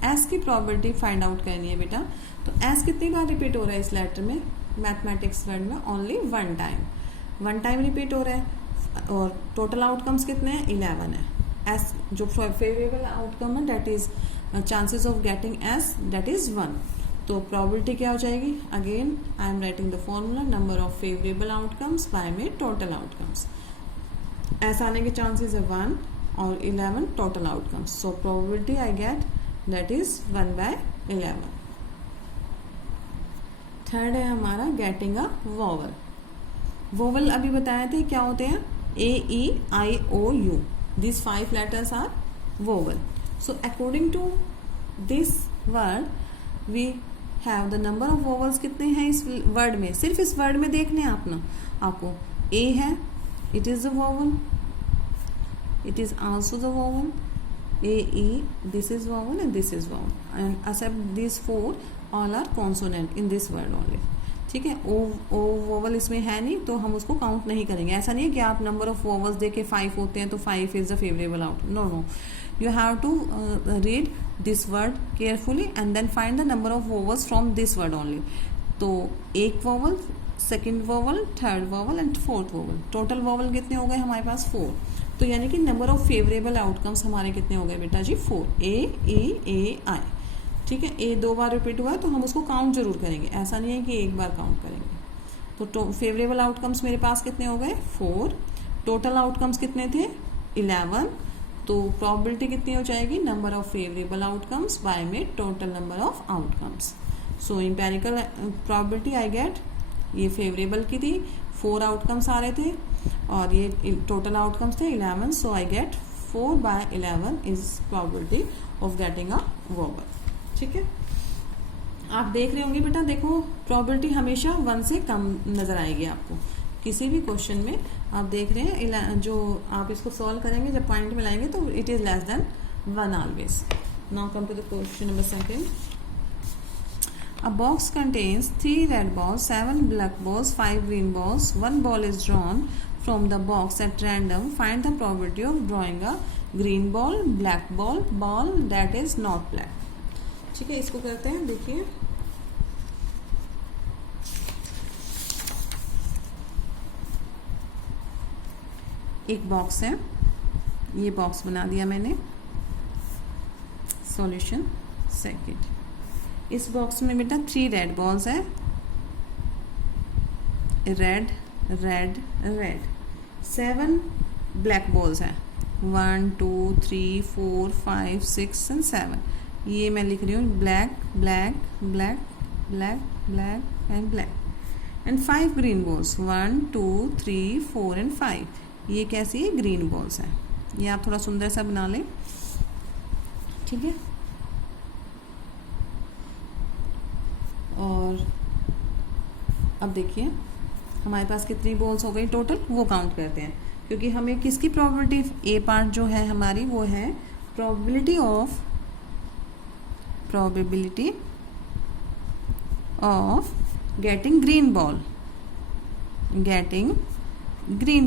s की प्रोबेबिलिटी फाइंड आउट करनी है बेटा। तो s कितनी बार रिपीट हो रहा है इस लेटर में, मैथमेटिक्स वर्ड में, ओनली 1 टाइम, 1 टाइम रिपीट हो रहा है, और टोटल आउटकम्स कितने हैं, 11 है। s जो फेवरेबल आउटकम है, that is chances of getting s, that is 1। तो प्रोबेबिलिटी क्या हो जाएगी, again I am writing the formula, number of favourable outcomes by में टोटल आउटकम्स। s आने के चांसेस है 1 और 11 total outcomes. So probability I get that is 1/11। Third है हमारा गेटिंग अ वोवल। वोवल अभी बताए थे क्या होते हैं, AEIOU, these 5 letters are vowel. So according to this word we have the number of vowels कितने हैं इस वर्ड में, सिर्फ इस वर्ड में देखने हैं आपको A है, it is a vowel, it is also the vowel, AE, this is vowel and this is vowel, and except these 4 all are consonant in this word only, ठीक है। ओ वोवल इसमें है नहीं तो हम उसको काउंट नहीं करेंगे। ऐसा नहीं है कि आप नंबर ऑफ वोवल्स देखे 5 होते हैं तो 5 is the favourable out, no, you have to read this word carefully and then find the number of vowels from this word only. तो एक vowel, second vowel, third vowel and fourth vowel, total vowel कितने हो गए हमारे पास 4। तो यानी कि number of favourable outcomes हमारे कितने हो गए बेटा जी, 4, AEAI, ठीक है। A 2 बार रिपीट हुआ है तो हम उसको काउंट जरूर करेंगे, ऐसा नहीं है कि एक बार काउंट करेंगे। तो फेवरेबल आउटकम्स मेरे पास कितने हो गए, 4, टोटल आउटकम्स कितने थे, 11, तो प्रोबेबिलिटी कितनी हो जाएगी, number of favourable outcomes by में total number of outcomes. So empirical probability I get, ये फेवरेबल की थी, 4 आउटकम्स आ रहे थे और ये टोटल आउटकम्स थे 11. So I get 4/11 is probability of getting a vowel. ठीक है, आप देख रहे होंगे बेटा, देखो प्रोबेबिलिटी हमेशा 1 से कम नजर आएगी आपको किसी भी क्वेश्चन में. आप देख रहे हैं जो आप इसको सॉल्व करेंगे जब पॉइंट में लाएंगे तो it is less than 1 always. Now come to the question number 2. A box contains 3 red balls, 7 black balls, 5 green balls. 1 ball is drawn from the box at random. Find the probability of drawing a green ball, black ball that is not black. ठीक है, इसको करते हैं. देखिए एक box है, ये box बना दिया मैंने. Solution second. इस बॉक्स में बेटा 3 रेड बॉल्स है, red red red. 7 black balls हैं, 1 2 3 4 5 6 एंड 7. ये मैं लिख रही हूँ black black black black black and black. And 5 green balls, 1 2 3 4 and 5. ये कैसी ग्रीन बॉल्स हैं. ये आप थोड़ा सुंदर सा बना लें. ठीक है, और अब देखिए हमारे पास कितनी बॉल्स हो गई टोटल, वो काउंट करते हैं. क्योंकि हमें किसकी प्रोबेबिलिटी, ए पार्ट जो है हमारी वो है probability of getting green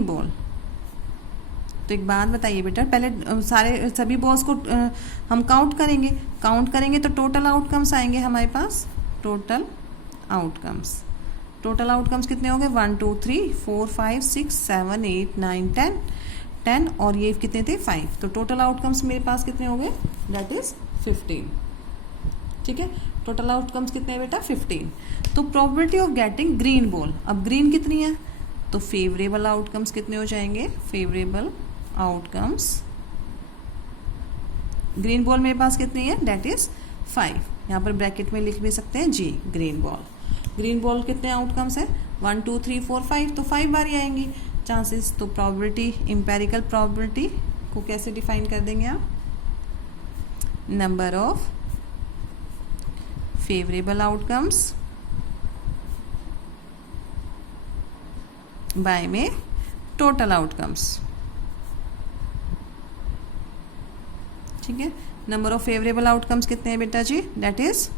ball. तो एक बात बताइए बेटा, पहले सभी बॉल्स को हम काउंट करेंगे तो टोटल आउटकम्स आएंगे हमारे पास. टोटल आउटकम्स कितने हो गए, 1 2 3 4 5 6 7 8 9 10 और ये कितने थे 5. तो टोटल आउटकम्स मेरे पास कितने हो गए, दैट इज 15. ठीक है, टोटल आउटकम्स कितने हैं बेटा, 15. तो probability of getting green ball, अब ग्रीन कितनी है, तो फेवरेबल आउटकम्स कितने हो जाएंगे, फेवरेबल आउटकम्स ग्रीन बॉल मेरे पास कितनी है, दैट इज 5. यहाँ पर ब्रैकेट में लिख भी सकते हैं जी. ग्रीन बॉल कितने आउटकम्स है, 1 2 3 4 5, तो 5 बार ही आएंगी चांसेस. तो प्रोबेबिलिटी, एम्पेरिकल प्रोबेबिलिटी को कैसे डिफाइन कर देंगे आप, number of favourable outcomes by में टोटल आउटकम्स. ठीक है, नंबर ऑफ फेवरेबल आउटकम्स कितने हैं बेटा जी, दैट इज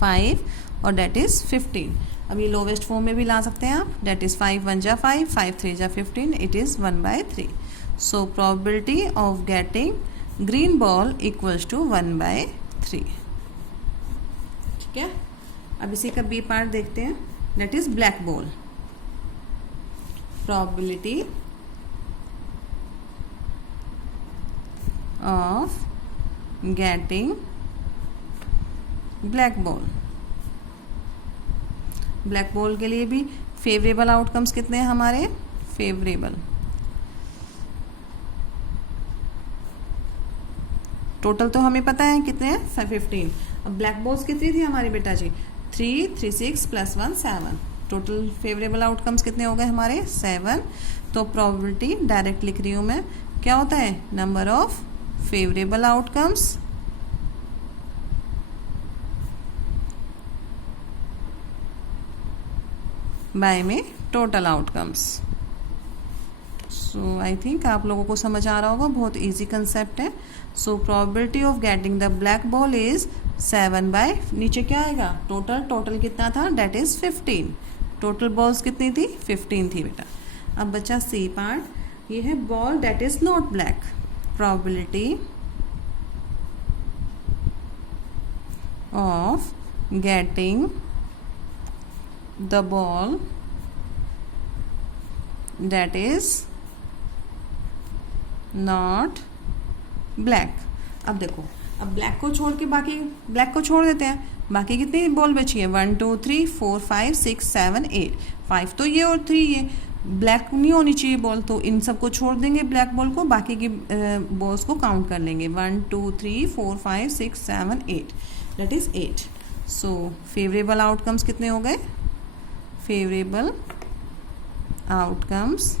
5 और दैट इज 15. अब ये लोवेस्ट फॉर्म में भी ला सकते हैं आप, दैट इज 5 1 जा 5, 5 3 जा 15, it is 1/3. So probability of getting green ball equals to 1/3. ठीक है, अब इसी का बी पार्ट देखते हैं, that is black ball. Probability of getting black ball के लिए भी फेवरेबल आउटकम्स कितने हैं हमारे, फेवरेबल. टोटल तो हमें पता है कितने हैं, 15. अब ब्लैक बॉल्स कितनी थी हमारी बेटा जी, 3 3 6 + 1 7. टोटल फेवरेबल आउटकम्स कितने हो गए हमारे, 7. तो प्रोबेबिलिटी डायरेक्ट लिख रही हूँ मैं, क्या होता है, number of favourable outcomes by में total outcomes. So I think आप लोगों को समझ आ रहा होगा, बहुत इजी कंसेप्ट है. सो probability of getting the black ball is 7 नीचे क्या आएगा, टोटल कितना था, डेट इज 15. टोटल बॉल्स कितनी थी, 15 थी बेटा. अब बचा सी पार्ट, ये है ball that is not black. Probability of getting the ball that is not black. अब देखो, अब ब्लैक को छोड़ के बाकी ब्लैक को छोड़ देते हैं, बाकी कितनी बॉल बची है, 1 2 3 4 5 6 7 8. 5 तो ये और 3 ये, ब्लैक नहीं होनी चाहिए बॉल, तो इन सबको छोड़ देंगे ब्लैक बॉल को, बाकी की बॉल्स को काउंट कर लेंगे 1 2 3 4 5 6 7 8, that is 8। So favourable outcomes कितने हो गए? Favourable outcomes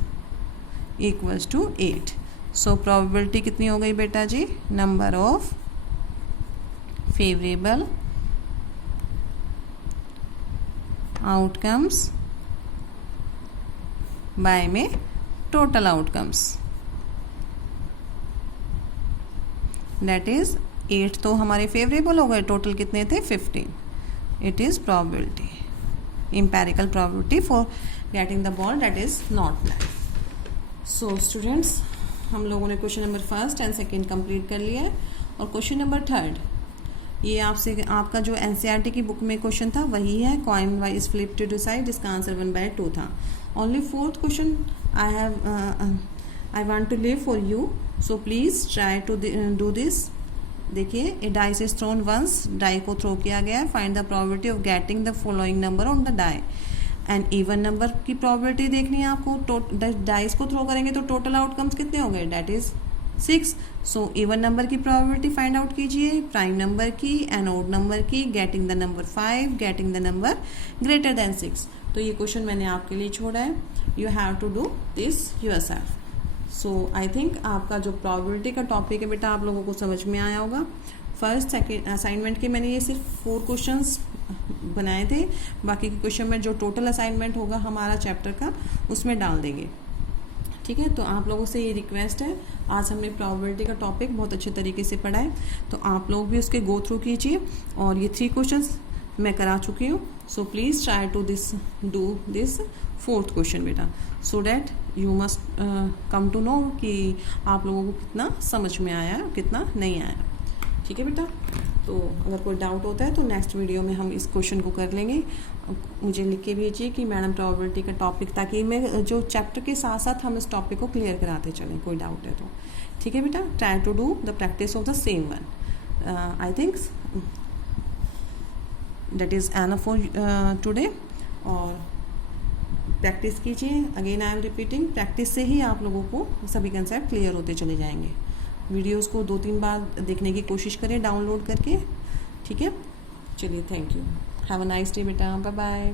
equals to 8। So probability कितनी हो गई बेटा जी? Number of favourable outcomes by में टोटल आउटकम्स, दैट इज 8 तो हमारे फेवरेबल हो गए, टोटल कितने थे? 15। It is probability, empirical probability for getting the ball that is not black. So students, हम लोगों ने क्वेश्चन नंबर 1 एंड 2 कंप्लीट कर लिया है, और क्वेश्चन नंबर 3 ये आपसे आपका जो एनसीईआरटी की बुक में क्वेश्चन था वही है, coin wise flip to decide, जिसका आंसर 1/2 था। Only 4th question I want to leave for you, so please try to do this. देखिए, a dice is thrown once, die को थ्रो किया गया है, find the probability of getting the following number on the die. And even number की probability देखनी है आपको, dice को थ्रो करेंगे तो टोटल आउटकम्स कितने हो गए? That is 6। So even number की प्रोबेबिलिटी फाइंड आउट कीजिए, प्राइम नंबर की एंड ऑड नंबर की, getting the number 5, getting the number greater than 6। तो ये क्वेश्चन मैंने आपके लिए छोड़ा है, you have to do this yourself. So I think आपका जो प्रोबेबिलिटी का टॉपिक है बेटा आप लोगों को समझ में आया होगा। फर्स्ट सेकेंड असाइनमेंट के मैंने ये सिर्फ 4 क्वेश्चंस बनाए थे, बाकी के क्वेश्चन में जो टोटल असाइनमेंट होगा हमारा चैप्टर का उसमें डाल देंगे, ठीक है। तो आप लोगों से ये रिक्वेस्ट है, आज हमने प्रोबेबिलिटी का टॉपिक बहुत अच्छे तरीके से पढ़ा है, तो आप लोग भी उसके गो थ्रू कीजिए, और ये 3 क्वेश्चंस मैं करा चुकी हूँ। So please try to do this 4th question बेटा, so that you must come to know कि आप लोगों को कितना समझ में आया कितना नहीं आया, ठीक है बेटा। तो अगर कोई डाउट होता है तो नेक्स्ट वीडियो में हम इस क्वेश्चन को कर लेंगे। मुझे लिख के भेजिए कि मैडम प्रोबेबिलिटी का टॉपिक, ताकि मैं जो चैप्टर के साथ साथ हम इस टॉपिक को क्लियर कराते चलें, कोई डाउट है तो, ठीक है बेटा। Try to do the practice of the same one. I think that is enough for today, और प्रैक्टिस कीजिए। Again I am repeating, practice से ही आप लोगों को सभी कंसेप्ट क्लियर होते चले जाएंगे। वीडियोस को 2-3 बार देखने की कोशिश करें डाउनलोड करके, ठीक है। चलिए, thank you, have a nice day बेटा, बाय बाय।